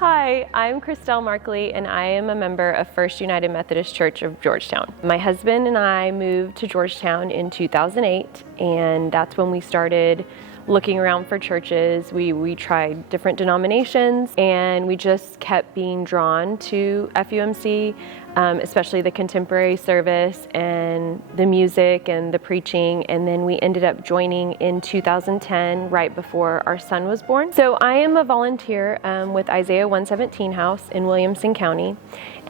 Hi, I'm Crystelle Markley, and I am a member of First United Methodist Church of Georgetown. My husband and I moved to Georgetown in 2008, and that's when we started looking around for churches. We tried different denominations, and we just kept being drawn to FUMC, especially the contemporary service and the music and the preaching. And then we ended up joining in 2010, right before our son was born. So I am a volunteer with Isaiah 117 House in Williamson County.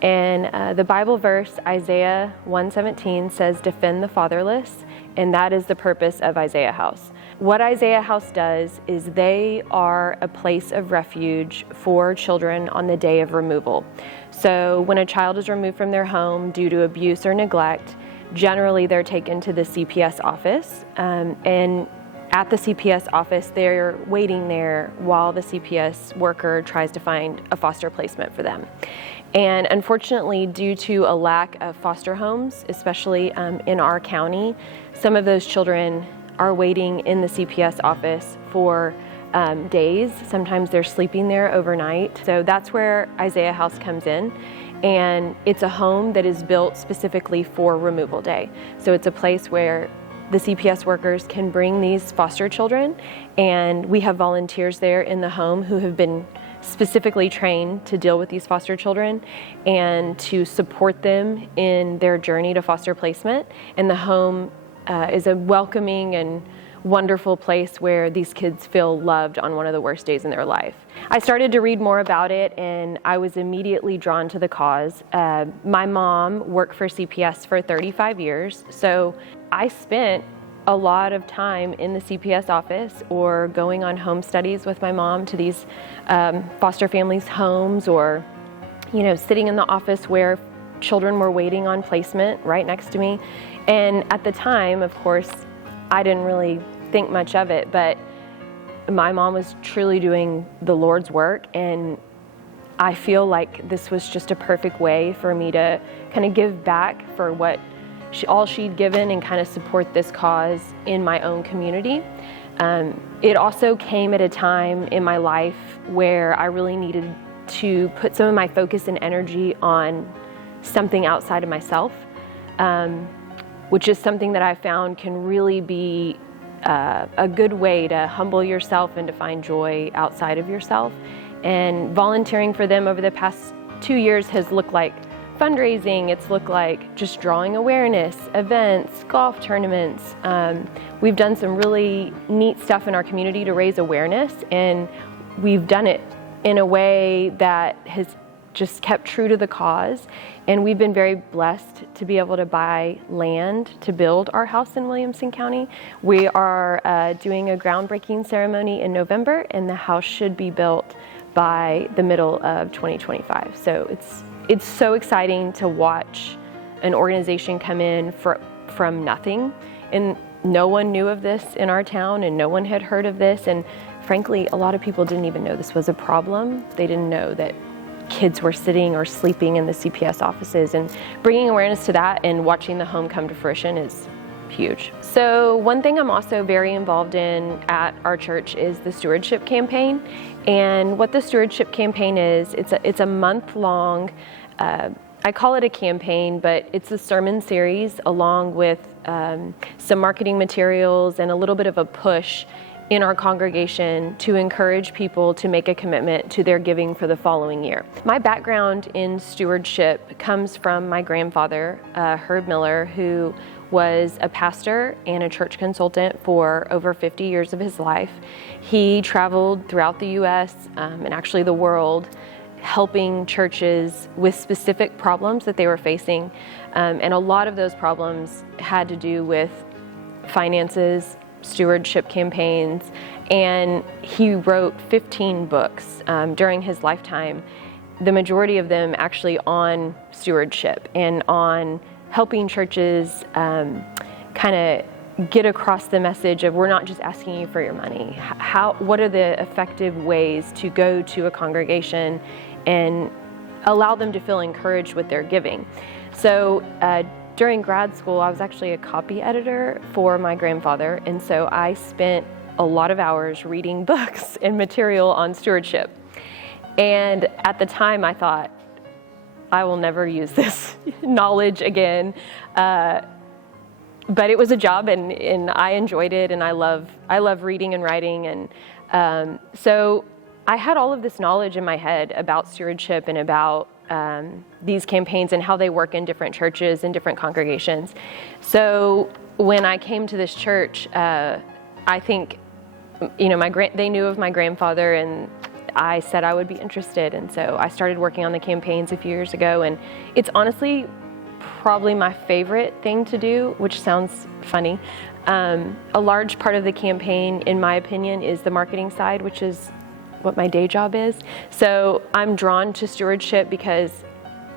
And the Bible verse, Isaiah 117, says, "Defend the fatherless," and that is the purpose of Isaiah House. What Isaiah House does is they are a place of refuge for children on the day of removal. So when a child is removed from their home due to abuse or neglect, generally they're taken to the CPS office, and at the CPS office they're waiting there while the CPS worker tries to find a foster placement for them. And unfortunately, due to a lack of foster homes, especially in our county, some of those children are waiting in the CPS office for days. Sometimes they're sleeping there overnight. So that's where Isaiah House comes in. And it's a home that is built specifically for removal day. So it's a place where the CPS workers can bring these foster children, and we have volunteers there in the home who have been specifically trained to deal with these foster children and to support them in their journey to foster placement. And the home is a welcoming and wonderful place where these kids feel loved on one of the worst days in their life. I started to read more about it, and I was immediately drawn to the cause. My mom worked for CPS for 35 years, so I spent a lot of time in the CPS office or going on home studies with my mom to these foster families' homes, or sitting in the office where children were waiting on placement right next to me. And at the time, of course, I didn't really think much of it, but my mom was truly doing the Lord's work, and I feel like this was just a perfect way for me to kind of give back for what all she'd given and kind of support this cause in my own community. It also came at a time in my life where I really needed to put some of my focus and energy on something outside of myself, which is something that I found can really be a good way to humble yourself and to find joy outside of yourself. And volunteering for them over the past 2 years has looked like fundraising. It's looked like just drawing awareness, events, golf tournaments. We've done some really neat stuff in our community to raise awareness, and we've done it in a way that has just kept true to the cause. And we've been very blessed to be able to buy land to build our house in Williamson County. We are doing a groundbreaking ceremony in November, and the house should be built by the middle of 2025. So it's so exciting to watch an organization come in from nothing. And no one knew of this in our town, and no one had heard of this. And frankly, a lot of people didn't even know this was a problem. They didn't know that kids were sitting or sleeping in the CPS offices, and bringing awareness to that and watching the home come to fruition is huge. So one thing I'm also very involved in at our church is the Stewardship campaign. And what the Stewardship campaign is, it's a month-long, I call it a campaign, but it's a sermon series along with some marketing materials and a little bit of a push in our congregation to encourage people to make a commitment to their giving for the following year. My background in stewardship comes from my grandfather, Herb Miller, who was a pastor and a church consultant for over 50 years of his life. He traveled throughout the U.S. And actually the world, helping churches with specific problems that they were facing. And a lot of those problems had to do with finances, stewardship campaigns, and he wrote 15 books during his lifetime, the majority of them actually on stewardship and on helping churches kind of get across the message of, we're not just asking you for your money. What are the effective ways to go to a congregation and allow them to feel encouraged with their giving? So during grad school, I was actually a copy editor for my grandfather, and so I spent a lot of hours reading books and material on stewardship. And at the time I thought, I will never use this knowledge again. But it was a job, and I enjoyed it, and I love reading and writing. And so I had all of this knowledge in my head about stewardship and about these campaigns and how they work in different churches and different congregations. So when I came to this church, I think, they knew of my grandfather, and I said I would be interested. And so I started working on the campaigns a few years ago, and it's honestly probably my favorite thing to do, which sounds funny. A large part of the campaign, in my opinion, is the marketing side, which is what my day job is. So I'm drawn to stewardship because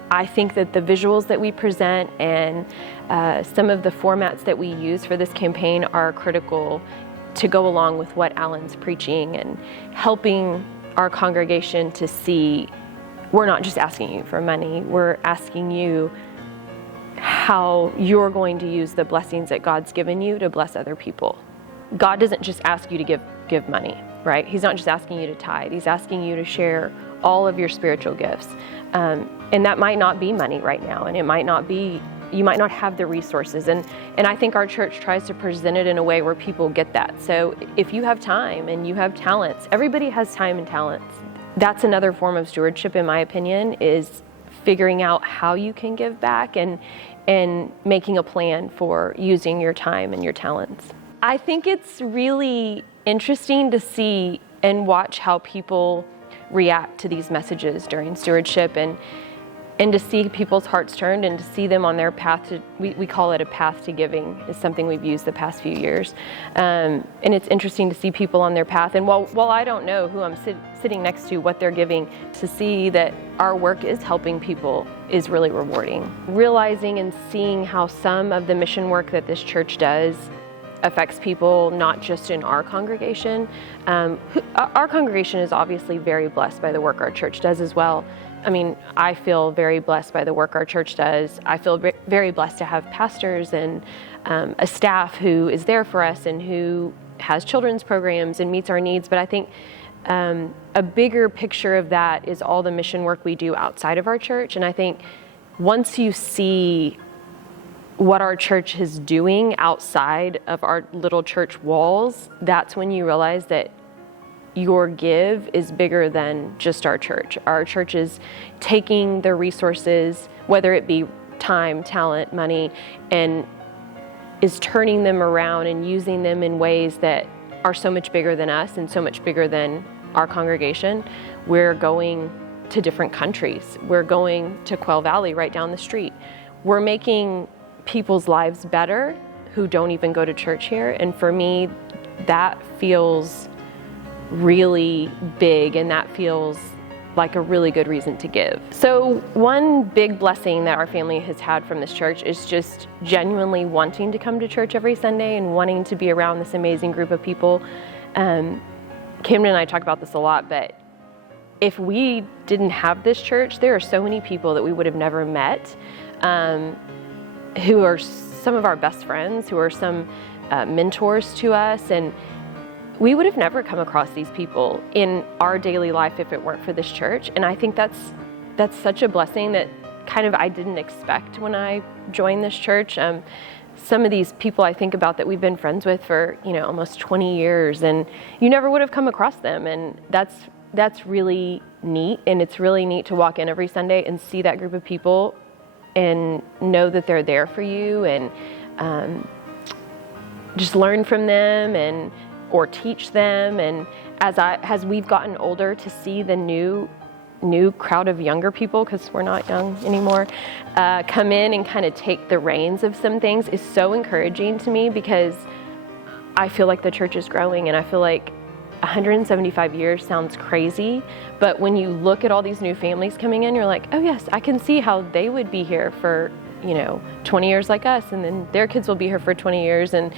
I think that the visuals that we present and some of the formats that we use for this campaign are critical to go along with what Alan's preaching and helping our congregation to see we're not just asking you for money, we're asking you how you're going to use the blessings that God's given you to bless other people. God doesn't just ask you to give money, right? He's not just asking you to tithe. He's asking you to share all of your spiritual gifts. And that might not be money right now, and it might not be, you might not have the resources. And I think our church tries to present it in a way where people get that. So if you have time and you have talents, everybody has time and talents. That's another form of stewardship, in my opinion, is figuring out how you can give back and making a plan for using your time and your talents. I think it's really interesting to see and watch how people react to these messages during stewardship, and to see people's hearts turned and to see them on their path to, we call it a path to giving, is something we've used the past few years. And it's interesting to see people on their path. And while I don't know who I'm sitting next to, what they're giving, to see that our work is helping people is really rewarding. Realizing and seeing how some of the mission work that this church does affects people, not just in our congregation. Our congregation is obviously very blessed by the work our church does as well. I mean, I feel very blessed by the work our church does. I feel very blessed to have pastors and a staff who is there for us and who has children's programs and meets our needs. But I think a bigger picture of that is all the mission work we do outside of our church. And I think once you see what our church is doing outside of our little church walls, that's when you realize that your give is bigger than just our church. Our church is taking the resources, whether it be time, talent, money, and is turning them around and using them in ways that are so much bigger than us and so much bigger than our congregation. We're going to different countries. We're going to Quail Valley right down the street. We're making people's lives better who don't even go to church here. And for me, that feels really big, and that feels like a really good reason to give. So one big blessing that our family has had from this church is just genuinely wanting to come to church every Sunday and wanting to be around this amazing group of people. Camden and I talk about this a lot, but if we didn't have this church, there are so many people that we would have never met, who are some of our best friends, who are some mentors to us, and we would have never come across these people in our daily life if it weren't for this church. And I think that's such a blessing that kind of I didn't expect when I joined this church. Some of these people I think about that we've been friends with for almost 20 years, and you never would have come across them. And that's really neat. And it's really neat to walk in every Sunday and see that group of people and know that they're there for you, and just learn from them or teach them. And as we've gotten older, to see the new crowd of younger people, because we're not young anymore, come in and kind of take the reins of some things is so encouraging to me, because I feel like the church is growing, and I feel like 175 years sounds crazy, but when you look at all these new families coming in, you're like, oh yes, I can see how they would be here for 20 years like us, and then their kids will be here for 20 years. And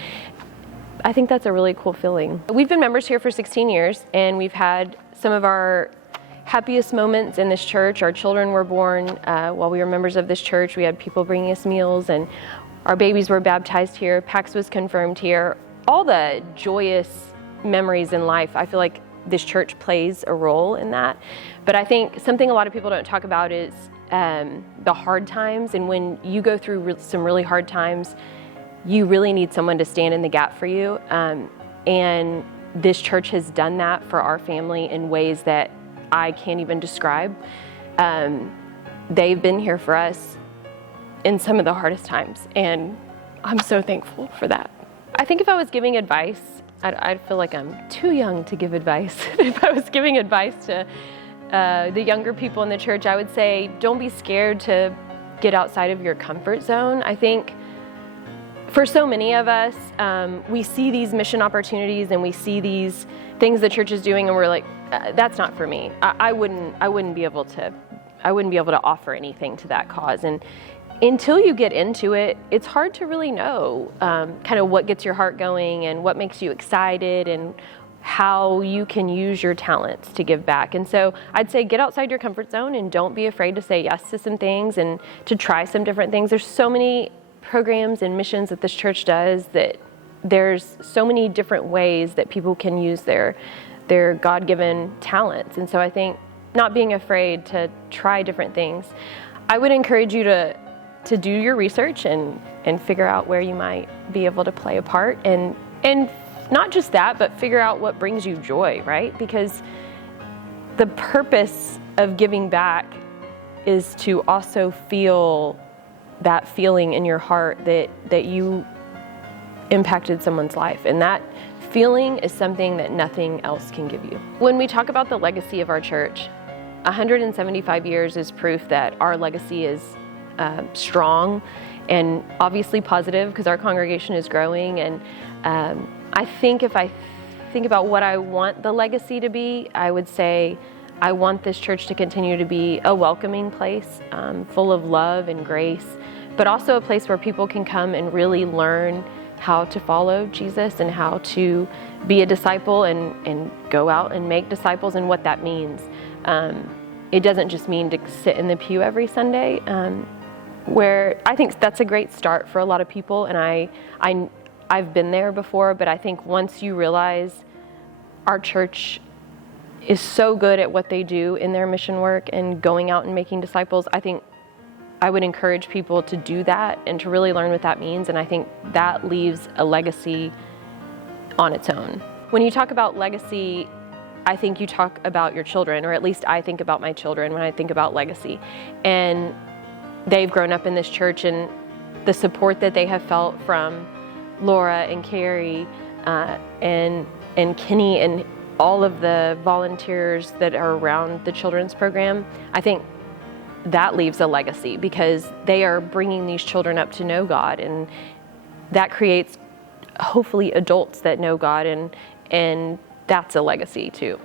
I think that's a really cool feeling. We've been members here for 16 years, and we've had some of our happiest moments in this church. Our children were born while we were members of this church. We had people bringing us meals, and our babies were baptized here. Pax was confirmed here. All the joyous memories in life, I feel like this church plays a role in that. But I think something a lot of people don't talk about is the hard times. And when you go through some really hard times, you really need someone to stand in the gap for you. And this church has done that for our family in ways that I can't even describe. They've been here for us in some of the hardest times, and I'm so thankful for that. I think if I was giving advice, I'd feel like I'm too young to give advice. If I was giving advice to the younger people in the church, I would say, don't be scared to get outside of your comfort zone. I think for so many of us, we see these mission opportunities and we see these things the church is doing, and we're like, that's not for me. I wouldn't be able to offer anything to that cause. And until you get into it, it's hard to really know kind of what gets your heart going and what makes you excited and how you can use your talents to give back. And so I'd say get outside your comfort zone and don't be afraid to say yes to some things and to try some different things. There's so many programs and missions that this church does that there's so many different ways that people can use their God-given talents. And so I think not being afraid to try different things. I would encourage you to do your research and figure out where you might be able to play a part, and not just that, but figure out what brings you joy, right? Because the purpose of giving back is to also feel that feeling in your heart that you impacted someone's life, and that feeling is something that nothing else can give you. When we talk about the legacy of our church, 175 years is proof that our legacy is strong and obviously positive because our congregation is growing. And I think if I think about what I want the legacy to be, I would say I want this church to continue to be a welcoming place, full of love and grace, but also a place where people can come and really learn how to follow Jesus and how to be a disciple and go out and make disciples and what that means. It doesn't just mean to sit in the pew every Sunday, where I think that's a great start for a lot of people, and I've been there before, but I think once you realize our church is so good at what they do in their mission work and going out and making disciples, I think I would encourage people to do that and to really learn what that means, and I think that leaves a legacy on its own. When you talk about legacy, I think you talk about your children, or at least I think about my children when I think about legacy. And they've grown up in this church, and the support that they have felt from Laura and Carrie and Kenny and all of the volunteers that are around the children's program, I think that leaves a legacy because they are bringing these children up to know God, and that creates hopefully adults that know God, and that's a legacy too.